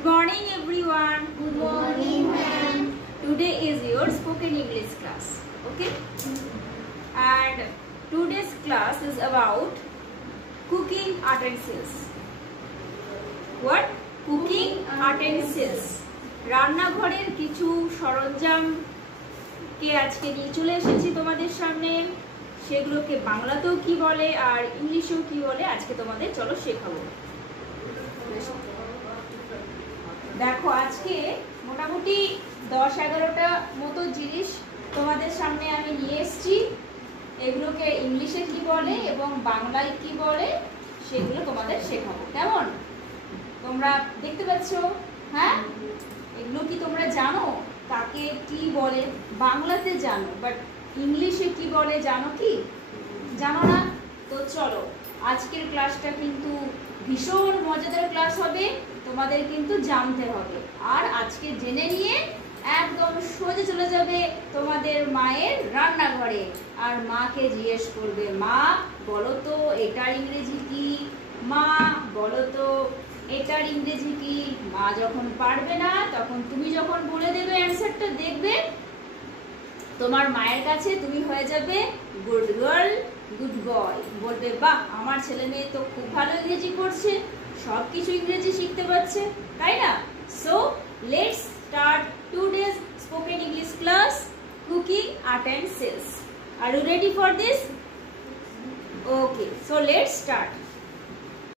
Good morning everyone. Good morning, ma'am. Today is your spoken English class. Okay? And today's class is about cooking utensils. What? Cooking utensils. রান্নাঘরের কিছু সরঞ্জাম কে আজকে নিয়ে চলে এসেছি তোমাদের সামনে। সেগুলোকে বাংলাতেও কি বলে আর ইংলিশেও কি বলে আজকে তোমাদের চলো শেখাবো। দেখো আজকে মোটামুটি 10-11টা মতো জিনিস তোমাদের সামনে আমি নিয়ে এসেছি। এগুলোকে ইংলিশে কি বলে এবং বাংলায় কি বলে সেগুলো তোমাদের শেখাবো। কেমন? তোমরা দেখতে পাচ্ছ? হ্যাঁ, এগুলো কি তোমরা জানো তাকে কি বলে? বাংলাতে জানো, বাট ইংলিশে কি বলে জানো কি? জানো না? তো চলো আজকের ক্লাসটা কিন্তু ভীষণ মজাদার ক্লাস হবে, তোমাদের কিন্তু জানতে হবে। আর আজকে জেনে নিয়ে একদম সোজা চলে যাবে তোমাদের মায়ের রান্নাঘরে আর মাকে জিজ্ঞেস করবে, মা বলো তো এটার ইংরেজি কি? মা বলো তো এটার ইংরেজি কি? মা যখন পারবে না তখন তুমি যখন বলে দেবে অ্যান্সারটা, দেখবে তোমার মায়ের কাছে তুমি হয়ে যাবে গুড গার্ল, গুড বয়। বলবে বাহ, আমার ছেলে মেয়ে তো খুব ভালো ইংরেজি পড়ছে, সব কিছু ইংরেজি শিখতে পারছে, তাই না? So let's start today's spoken English class, cooking utensils. Are you ready for this? Okay, so let's start.